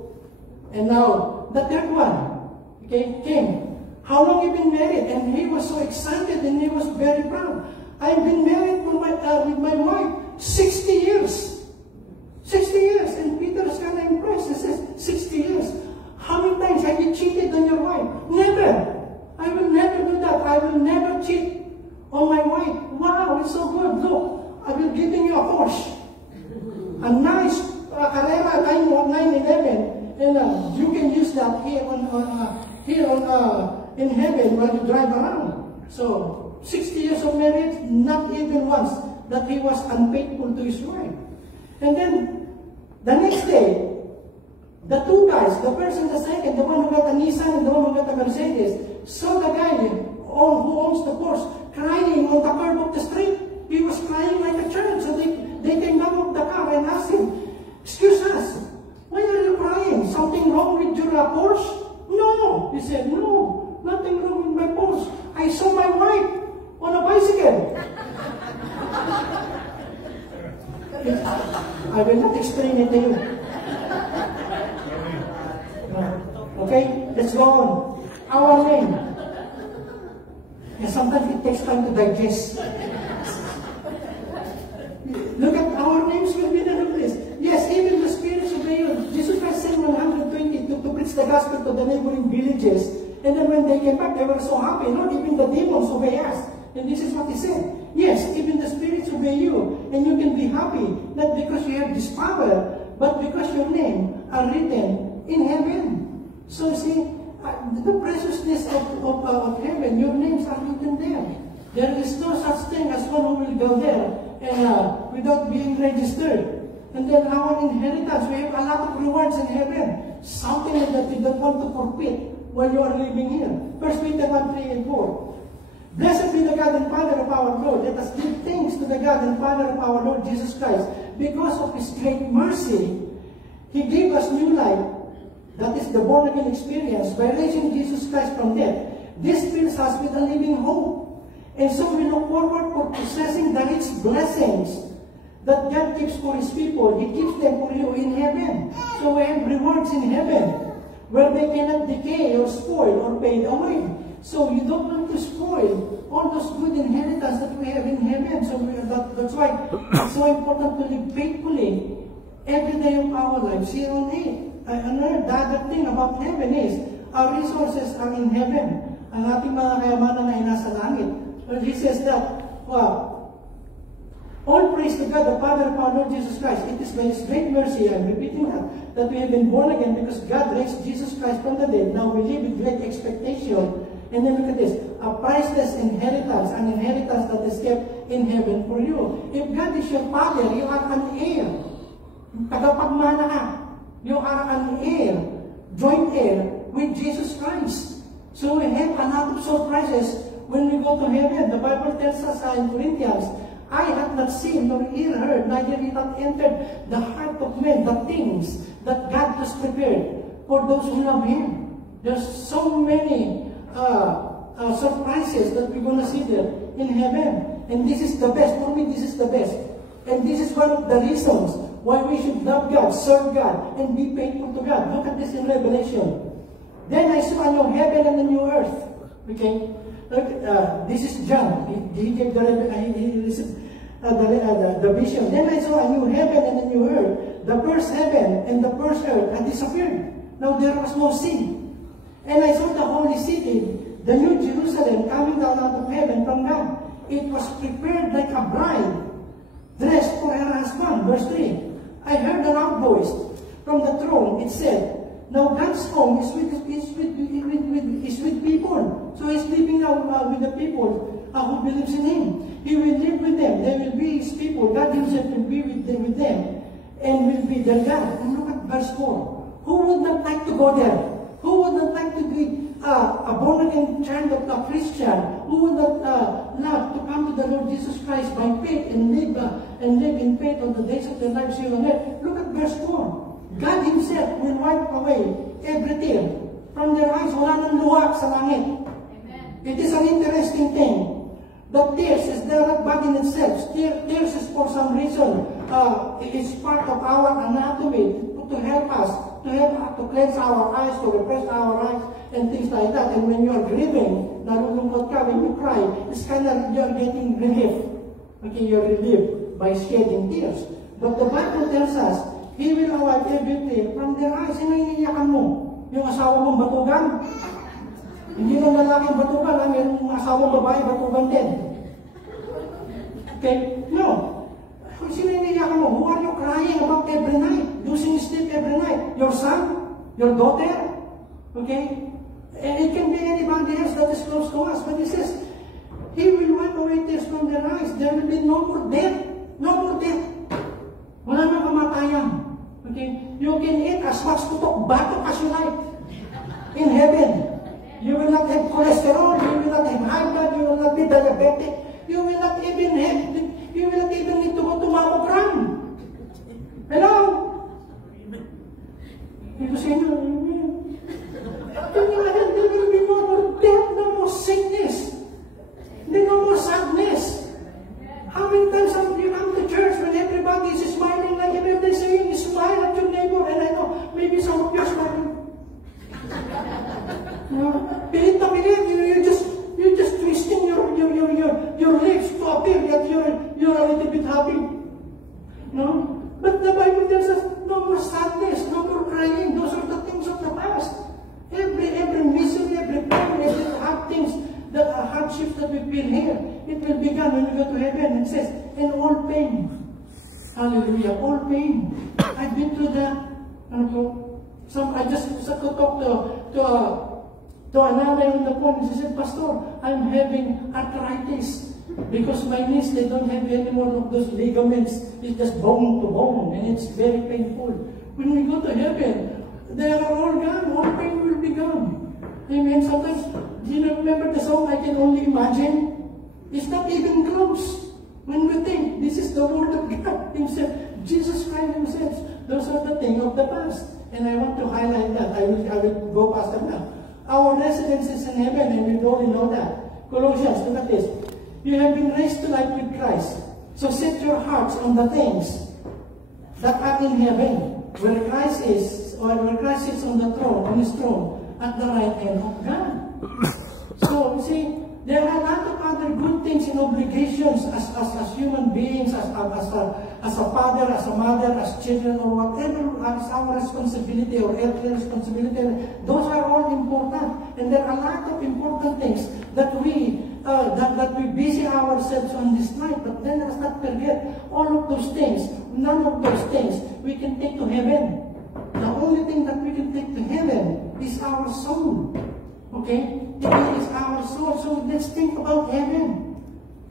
And now, the third one, okay, came. How long have you been married? And he was so excited and he was very proud. I've been married with my wife 60 years. 60 years. And Peter is kind of impressed. He says, 60 years. How many times have you cheated on your wife? Never. I will never do that. I will never cheat on my wife. Wow, it's so good. Look. I will give you a Porsche, a nice Carrera 911, and you can use that here in heaven when you drive around. So 60 years of marriage, not even once that he was unfaithful to his wife. And then the next day, the 2 guys, the first and the second, the one who got a Nissan and the one who got a Mercedes, saw the guy who owns the Porsche crying on the curb of the street. He was crying like a child, so they came down of the car and asked him, excuse us, why are you crying? Something wrong with your I will not explain it to you. Okay, let's go on. Our name. Yeah, sometimes it takes time to digest. Look at our names will be the place. Yes, even the spirits obey you. Jesus Christ sent 120 to preach the gospel to the neighboring villages. And then when they came back, they were so happy. Not even the demons obey us. And this is what he said. Yes, even the spirits obey you. And you can be happy. Not because you have this power, but because your name are written in heaven. So see, the preciousness of heaven, your names are written there. There is no such thing as one who will go there and without being registered. And then our inheritance, we have a lot of rewards in heaven. Something that you don't want to forfeit while you are living here. 1 Peter 1:3 and 4. Blessed be the God and Father of our Lord. Let us give thanks to the God and Father of our Lord Jesus Christ. Because of His great mercy, He gave us new life. That is the born-again experience by raising Jesus Christ from death. This fills us with a living hope. And so we look forward for possessing the rich blessings that God gives for His people. He gives them for you in heaven. So we have rewards in heaven where they cannot decay or spoil or fade away. So you don't want to spoil all those good inheritance that we have in heaven. So that's why it's so important to live faithfully every day of our lives here on earth. Another other thing about heaven is our resources are in heaven. Ang ating mga kayamanan ay nasa langit. Well, he says that, wow, all praise to God, the Father of our Lord Jesus Christ. It is by His great mercy, I'm repeating that we have been born again because God raised Jesus Christ from the dead. Now we live with great expectation. And then look at this, a priceless inheritance, an inheritance that is kept in heaven for you. If God is your Father, you are an heir. Tagapagmana ka. You are an heir, joint heir with Jesus Christ. So we have a lot of surprises when we go to heaven. The Bible tells us in Corinthians, I have not seen nor ear heard, neither it hath entered the heart of men the things that God has prepared for those who love Him. There's so many surprises that we're going to see there in heaven. And this is the best. For me, this is the best. And this is one of the reasons why we should love God, serve God, and be faithful to God. Look at this in Revelation. Then I saw a new heaven and a new earth. Okay? Look, this is John. He gave the vision. Then I saw a new heaven and a new earth. The first heaven and the first earth had disappeared. Now there was no sea. And I saw the holy city, the new Jerusalem, coming down out of heaven from God. It was prepared like a bride, dressed for her husband. Verse 3. I heard a loud voice from the throne. It said, now God's home is with people. So He's living now with the people who believes in Him. He will live with them. They will be His people. God Himself will be with them and will be their God. And look at verse 4. Who would not like to go there? Who would not like to be a born-again child of a Christian? Who would not love to come to the Lord Jesus Christ by faith and live in faith on the days of their lives here on earth? Look at verse 4. God Himself will wipe away every tear from their eyes. Wala nang luha sa langit. Amen. It is an interesting thing. That tears is not bad in itself. Tears is for some reason. It is part of our anatomy to help us, to cleanse our eyes, to refresh our eyes, and things like that. And when you are grieving, nalulungkot ka, when you cry, it's kind of, you're getting relief. Okay, you're relieved by shedding tears. But the Bible tells us, He will wipe every tear from their eyes. Sino iniiyakan mo? Yung asawa mong batugan? Hindi lang lalaking batugan, yung asawang babae batugan din. Okay? No. Sino iniiyakan mo? Who are you crying about every night? Losing sleep every night? Your son? Your daughter? Okay? And it can be anybody else that is close to us. But He says, He will wipe away tears from their eyes. There will be no more death. No more death. Wala nang kamatayan. Okay? You can eat as much batok as you like. In heaven. You will not have cholesterol. You will not have high blood. You will not be diabetic. You will not even need to go to mammogram. Hello? You say, no, there will be no more death, no more sickness, no more sadness. How many times have you come to church when everybody is smiling like everything is it says, and all pain. Hallelujah, all pain. I've been through that. I just talked to another on the phone. She said, Pastor, I'm having arthritis because my knees, they don't have any more of those ligaments. It's just bone to bone, and it's very painful. When we go to heaven, they are all gone. All pain will be gone. Amen. Sometimes, do you remember the song, I Can Only Imagine? It's not even close. When we think, this is the word of God Himself, Jesus Christ Himself, those are the things of the past. And I want to highlight that. I will go past them now. Our residence is in heaven, and we already know that. Colossians, look at this. You have been raised to life with Christ. So set your hearts on the things that are in heaven, where Christ is, or where Christ sits on the throne, on His throne, at the right hand of God. So, you see, there are a lot of other good things and obligations as human beings, as a father, as a mother, as children, or whatever is our responsibility or earthly responsibility. Those are all important. And there are a lot of important things that we busy ourselves on this night. But then let's not forget, all of those things, none of those things we can take to heaven. The only thing that we can take to heaven is our soul. Okay? It is our soul. So let's think about heaven.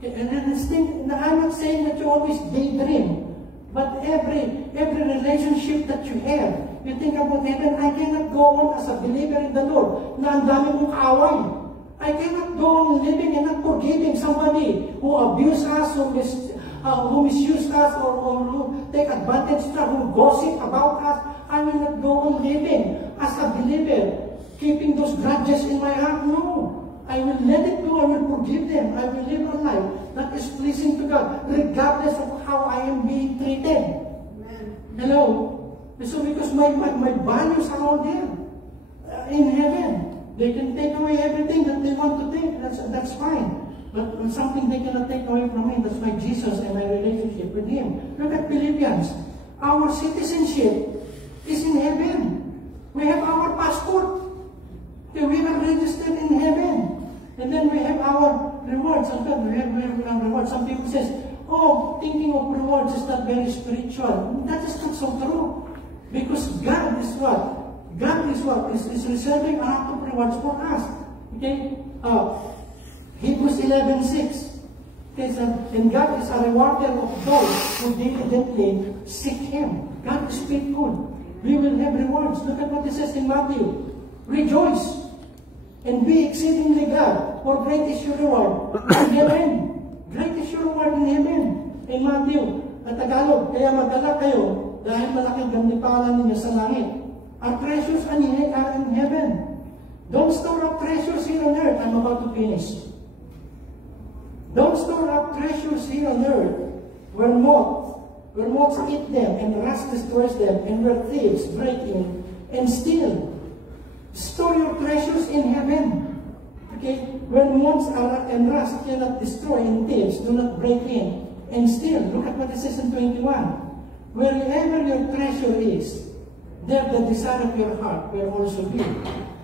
And let's think, I'm not saying that you always daydream, but every relationship that you have, you think about heaven. I cannot go on as a believer in the Lord na ang dami kong away. I cannot go on living and not forgiving somebody who abuse us, who misuse us, or who take advantage of us, who gossip about us. I will not go on living as a believer, keeping those grudges in my heart. No. I will let it go. I will forgive them. I will live a life that is pleasing to God, regardless of how I am being treated. Amen. Hello? So because my values are all there in heaven. They can take away everything that they want to take. That's fine. But something they cannot take away from me, that's my Jesus and my relationship with Him. Look at Philippians. Our citizenship is in heaven. We have our passport. Okay, we are registered in heaven. And then we have our rewards. Sometimes we have our rewards. Some people say, oh, thinking of rewards is not very spiritual. That is not so true. Because God is what? God is what? Is reserving a lot of rewards for us. Okay? Hebrews 11:6. Okay, so, and God is a rewarder of those who diligently seek Him. God is faithful. We will have rewards. Look at what it says in Matthew. Rejoice and be exceedingly glad, for great is your reward in heaven. Great is your reward in heaven. In Matthew, at Tagalog, kaya mag-alala kayo dahil malaking gantimpalan ninyo sa langit. Our treasures are in heaven. Don't store up treasures here on earth. I'm about to finish. Don't store up treasures here on earth where moths eat them and rust destroys them, and where thieves break in and steal. Store your treasures in heaven. Okay? Where moths and rust cannot destroy, and thieves do not break in and steal. Look at what it says in 21. Wherever your treasure is, there the desire of your heart will also be.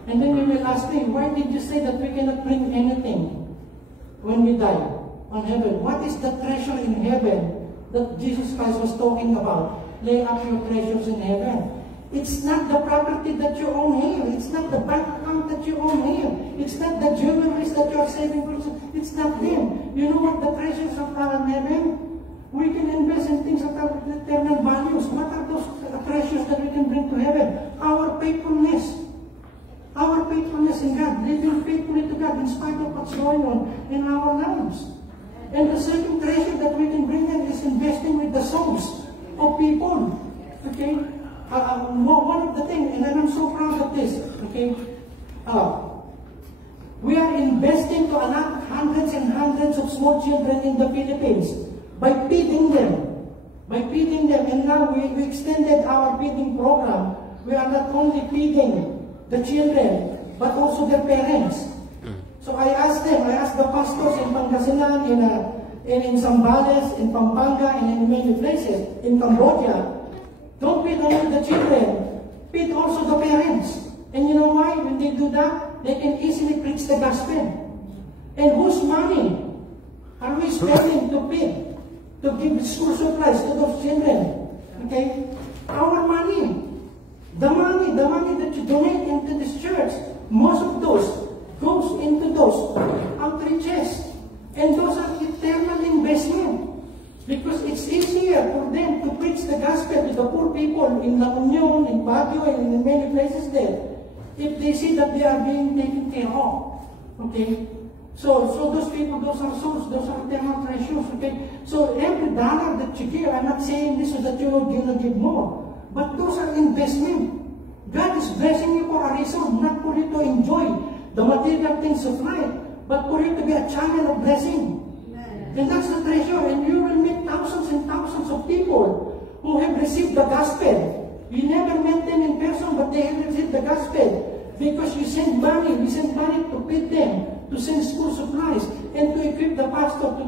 And then you will ask me, why did you say that we cannot bring anything when we die on heaven? What is the treasure in heaven that Jesus Christ was talking about? Lay up your treasures in heaven. It's not the property that you own here. It's not the bank account that you own here. It's not the jewelries that you are saving for. It's not them. You know what the treasures of God in heaven? We can invest in things that are eternal values. What are those treasures that we can bring to heaven? Our faithfulness. Our faithfulness in God. Living faithfully to God in spite of what's going on in our lives. And the second treasure that we can bring in is investing with the souls of people. Okay? One of the things, and I'm so proud of this, okay? We are investing to allow hundreds and hundreds of small children in the Philippines by feeding them. And now we extended our feeding program. We are not only feeding the children, but also their parents. So I asked the pastors in Pangasinan, in Zambales, in Pampanga, and in many places, in Cambodia, don't feed only the children, feed also the parents. And you know why? When they do that, they can easily preach the gospel. And whose money are we spending to feed to give school supplies to those children. Okay? Our money, the money that you donate into this church, most of those goes into those outreaches. And those are eternal investment. Because it's easier for them to preach the gospel to the poor people in La Union, in Baguio, and in many places there, if they see that they are being taken care of. Okay? So those people, those are souls, those are eternal treasures. Okay? So every dollar that you give, I'm not saying this so that you're going to give more, but those are investment. God is blessing you for a reason, not for you to enjoy the material things of life, but for you to be a channel of blessing. And that's the treasure, and you will meet thousands and thousands of people who have received the gospel. You never met them in person, but they have received the gospel. Because you send money, we send money to feed them, to send school supplies, and to equip the pastor, to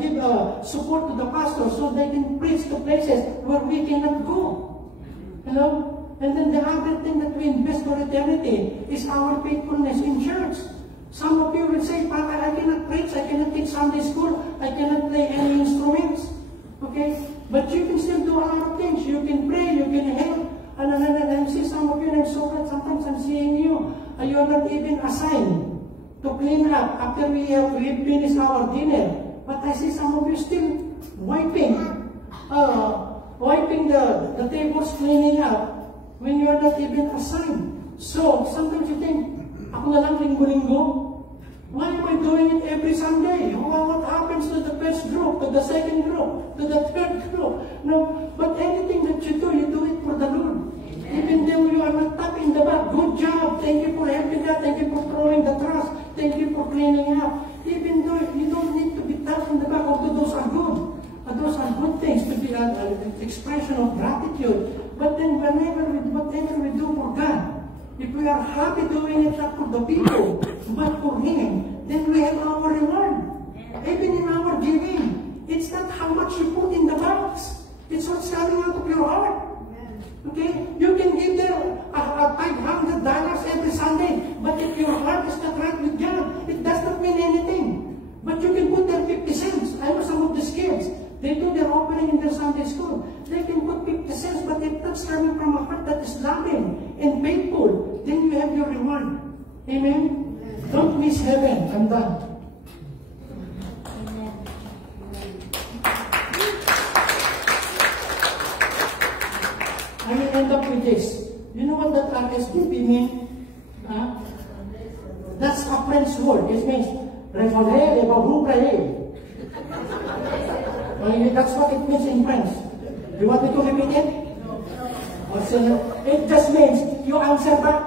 give support to the pastor so they can preach to places where we cannot go. You know? And then the other thing that we invest for eternity is our faithfulness in church. Some of you will say, Papa, I cannot preach, I cannot teach Sunday school, I cannot play any instruments. Okay? But you can still do a lot of things. You can pray, you can help. And I see some of you, and I'm so glad sometimes I'm seeing you. You are not even assigned to clean up after we finish our dinner. But I see some of you still wiping the tables, cleaning up, when you are not even assigned. So, sometimes you think, ako na lang linggo-linggo? Why am I doing it every Sunday? What happens to the first group, to the second group, to the third group? No, but anything that you do it for the Lord. Even though you are not top in the back, good job. Thank you for helping out. Thank you for throwing the trash. Thank you for cleaning up. Even though you don't need to be top in the back, although those are good. Those are good things to be an expression of gratitude. But then whatever we do for God, if we are happy doing it not for the people, but for Him, then we have our reward. Even in our giving, it's not how much you put in the box. It's what's coming out of your heart. Okay? You can give them $500 every Sunday, but if your heart is not right with God, it does not mean anything. But you can put there 50 cents. I know some of these kids, they do their offering in their Sunday school. They can put 50 cents, but if that's coming from a heart that is loving and faithful, then you have your reward. Amen? Don't miss heaven. I'm done. I will end up with this. You know what that RSVP means? That's a French word. It means Revolé, that's what it means in French. You want me to repeat it? It just means you answer back.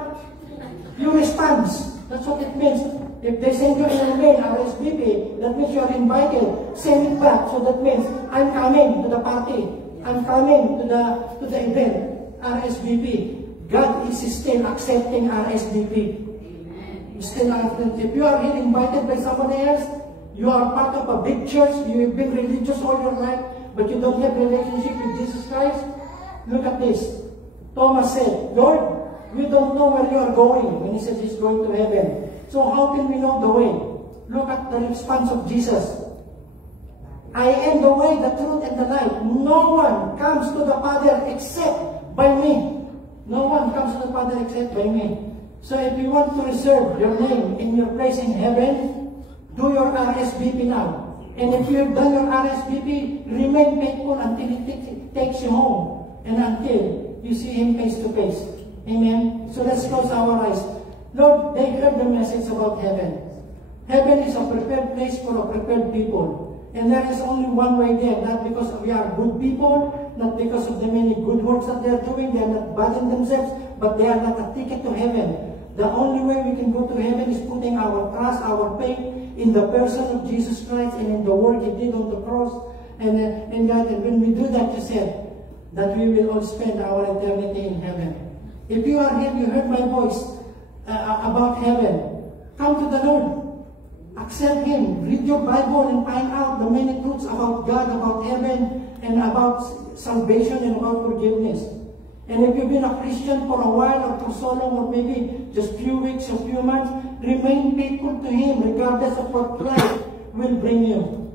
You respond. That's what it means. If they send you an email, RSVP, that means you are invited. Send it back. So that means I'm coming to the party. I'm coming to the event. RSVP. God is still accepting RSVP. Still, if you are here invited by somebody else, you are part of a big church, you have been religious all your life, but you don't have a relationship with Jesus Christ. Look at this. Thomas said, Lord, we don't know where you are going, when he said he's going to heaven. So how can we know the way? Look at the response of Jesus. I am the way, the truth, and the life. No one comes to the Father except by me. No one comes to the Father except by me. So if you want to reserve your name in your place in heaven, do your RSVP now. And if you have done your RSVP, remain faithful until it takes you home and until you see Him face to face. Amen? So let's close our eyes. Lord, they heard the message about heaven. Heaven is a prepared place for a prepared people. And there is only one way there, not because we are good people, not because of the many good works that they are doing, they are not bad in themselves, but they are not a ticket to heaven. The only way we can go to heaven is putting our trust, our faith in the person of Jesus Christ and in the work He did on the cross. And God, and when we do that, you said that we will all spend our eternity in heaven. If you are here, you heard my voice about heaven, come to the Lord. Accept Him. Read your Bible and find out the many truths about God, about heaven, and about salvation and about forgiveness. And if you've been a Christian for a while or for so long, or maybe just few weeks or few months, remain faithful to Him regardless of what life will bring you.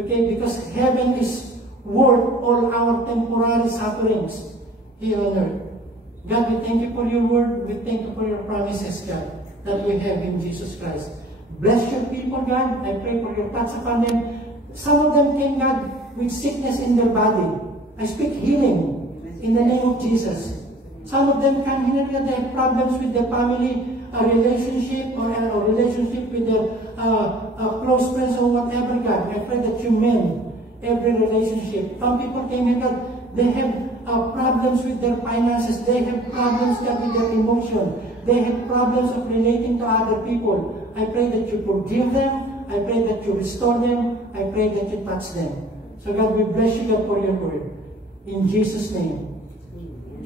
Okay, because heaven is worth all our temporary sufferings here on earth. God, we thank you for your word. We thank you for your promises, God, that we have in Jesus Christ. Bless your people, God. I pray for your touch upon them. Some of them came, God, with sickness in their body. I speak healing in the name of Jesus. Some of them come here that they have problems with their family, a relationship, or a relationship with their close friends or whatever, God. I pray that you mend every relationship. Some people came here, God, they have problems with their finances. They have problems, God, with their emotion. They have problems of relating to other people. I pray that you forgive them. I pray that you restore them. I pray that you touch them. So God, we bless you, God, for your word. In Jesus' name.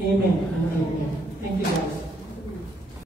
Amen and amen. Thank you, guys.